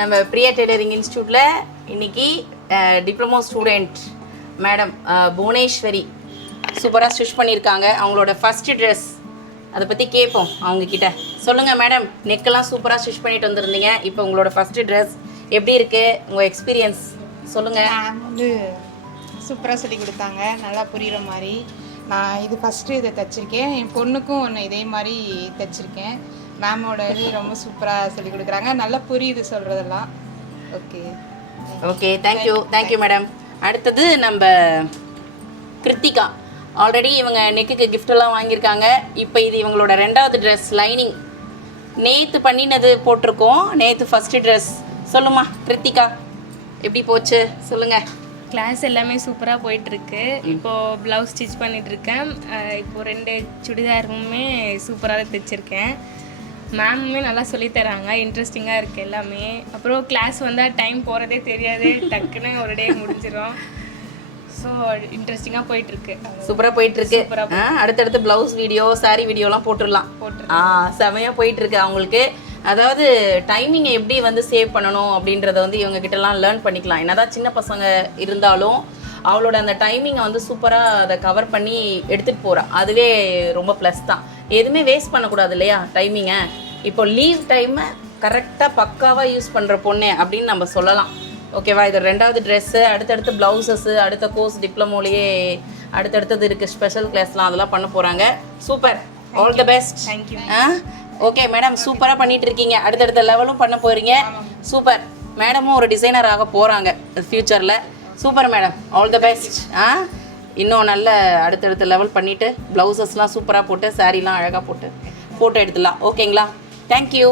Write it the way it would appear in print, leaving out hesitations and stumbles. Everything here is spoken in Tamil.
நம்ம பிரியா டெய்லரிங் இன்ஸ்டியூட்டில் இன்னைக்கு டிப்ளமோ ஸ்டூடெண்ட் மேடம் புவனேஸ்வரி சூப்பராக ஸ்டிச் பண்ணியிருக்காங்க. அவங்களோட ஃபஸ்ட்டு ட்ரெஸ் அதை பற்றி கேட்போம் அவங்கக்கிட்ட. சொல்லுங்கள் மேடம், நெக்கெல்லாம் சூப்பராக ஸ்டிச் பண்ணிட்டு வந்திருந்தீங்க. இப்போ உங்களோட ஃபஸ்ட்டு ட்ரெஸ் எப்படி இருக்குது, உங்கள் எக்ஸ்பீரியன்ஸ் சொல்லுங்கள். நான் வந்து சூப்பராக சொல்லி கொடுத்தாங்க, நல்லா புரிகிற மாதிரி. நான் இது ஃபஸ்ட்டு இதை தைச்சிருக்கேன், என் பொண்ணுக்கும் ஒன்று இதே மாதிரி தைச்சிருக்கேன். மேமோட இது ரொம்ப சூப்பராக சொல்லி கொடுக்குறாங்க, நல்லா புரியுது சொல்கிறதெல்லாம். Okay okay, thank you madam. அடுத்தது நம்ம கிருத்திகா. ஆல்ரெடி இவங்க நெக்குக்கு கிஃப்டெல்லாம் வாங்கியிருக்காங்க. இப்போ இது இவங்களோட ரெண்டாவது ட்ரெஸ், லைனிங் நேற்று பண்ணினது போட்டிருக்கோம். நேற்று ஃபஸ்ட்டு ட்ரெஸ். சொல்லுமா கிருத்திகா, எப்படி போச்சு சொல்லுங்கள். கிளாஸ் எல்லாமே சூப்பராக போயிட்டுருக்கு. இப்போது ப்ளவுஸ் ஸ்டிச் பண்ணிகிட்ருக்கேன். இப்போது 2 சுடிதாருமே சூப்பராக தைச்சிருக்கேன். மேமுமே நல்லா சொல்லித்தராங்க, இன்ட்ரெஸ்டிங்காக இருக்குது எல்லாமே. அப்புறம் கிளாஸ் வந்தால் டைம் போகிறதே தெரியாது, டக்குன்னு ஒரு டே முடிஞ்சிடும். ஸோ இன்ட்ரெஸ்டிங்காக போயிட்டுருக்கு, சூப்பராக போயிட்டுருக்கு. அடுத்தடுத்து ப்ளவுஸ் வீடியோ, சாரீ வீடியோலாம் போட்டுடலாம். செமையாக போயிட்டுருக்கு அவங்களுக்கு. அதாவது டைமிங்கை எப்படி வந்து சேவ் பண்ணணும் அப்படின்றத வந்து இவங்க கிட்டலாம் லேர்ன் பண்ணிக்கலாம். என்னதான் சின்ன பசங்க இருந்தாலும் அவளோட அந்த டைமிங்கை வந்து சூப்பராக அதை கவர் பண்ணி எடுத்துகிட்டு போகிறா. அதுவே ரொம்ப ப்ளஸ் தான். எதுவுமே வேஸ்ட் பண்ணக்கூடாது இல்லையா டைமிங்கை. இப்போ லீவ் டைமை கரெக்டாக பக்காவாக யூஸ் பண்ணுற பொண்ணு அப்படின்னு நம்ம சொல்லலாம். ஓகேவா, இது ரெண்டாவது ட்ரெஸ்ஸு. அடுத்தடுத்து ப்ளவுசஸ்ஸு, அடுத்த கோர்ஸ் டிப்ளமோலேயே அடுத்தடுத்தது இருக்குது, ஸ்பெஷல் கிளாஸ்லாம் அதெல்லாம் பண்ண போகிறாங்க. Super, all the best. Thank you. Okay madam, சூப்பராக பண்ணிட்டு இருக்கீங்க. அடுத்தடுத்த லெவலும் பண்ண போகிறீங்க. சூப்பர். மேடமும் ஒரு டிசைனர் ஆக போகிறாங்க ஃப்யூச்சரில். Super madam, all the best. இன்னும் நல்ல அடுத்தடுத்த லெவல் பண்ணிவிட்டு ப்ளவுசஸ்லாம் சூப்பராக போட்டு சாரீலாம் அழகாக போட்டு ஃபோட்டோ எடுத்துடலாம். ஓகேங்களா? தேங்க்யூ.